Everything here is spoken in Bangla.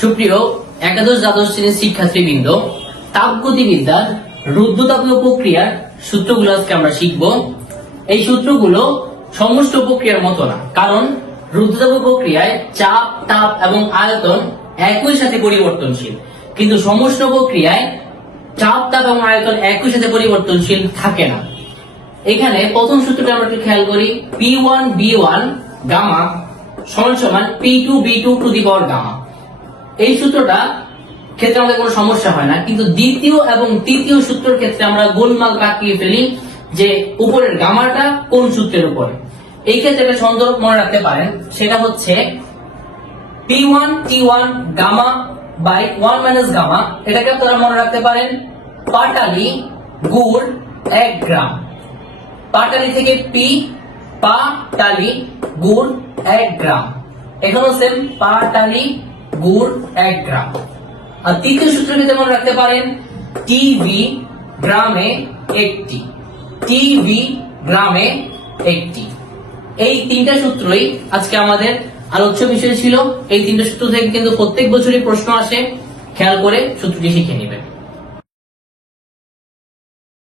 সুপ্রিয় একাদশ দ্বাদশ শ্রেণীর শিক্ষার্থীবৃন্দ, তাপগতিবিদ্যার রুদ্ধতাপীয় প্রক্রিয়ার সূত্রগুলো আজকে আমরা শিখব। এই সূত্রগুলো সমস্ত প্রক্রিয়ার মতো না, কারণ রুদ্ধতাপীয় প্রক্রিয়ায় চাপ, তাপ এবং আয়তন একই সাথে পরিবর্তনশীল, কিন্তু সমস্ত প্রক্রিয়ায় চাপ, তাপ এবং আয়তন একই সাথে পরিবর্তনশীল থাকে না। এখানে প্রথম সূত্রটা আমরা একটু খেয়াল করি, P1B1 গামা সমান সমান P2B2 to the power gamma. এই সূত্রটা ক্ষেত্রে আমাদের কোনো সমস্যা হয় না, কিন্তু দ্বিতীয় এবং তৃতীয় সূত্রের ক্ষেত্রে আমরা গোলমাল কাটিয়ে ফেলি যে উপরের গামাটা কোন সূত্রের উপরে। এই ক্ষেত্রে একটা সন্দর্ভ মনে রাখতে পারেন, সেটা হচ্ছে P1T1 gamma by 1 minus gamma. এটাকে আপনারা মনে রাখতে পারেন পাটালি গুড় 1 গ্রাম। পাটালি থেকে পি, পাটালি গুড় 1 গ্রাম। এখানেও সেম, পাটালি গুড় 1 গ্রাম। আর তৃতীয় সূত্রের ক্ষেত্রে মনে রাখতে পারেন টিভি গ্রামে 1টি, টিভি গ্রামে 1টি। এই তিনটা সূত্রই আজকে আমাদের আলোচ্য বিষয় ছিল। এই তিনটা সূত্র থেকে কিন্তু প্রত্যেক বছরই প্রশ্ন আসে, খেয়াল করে সূত্রটি শিখে নেবেন।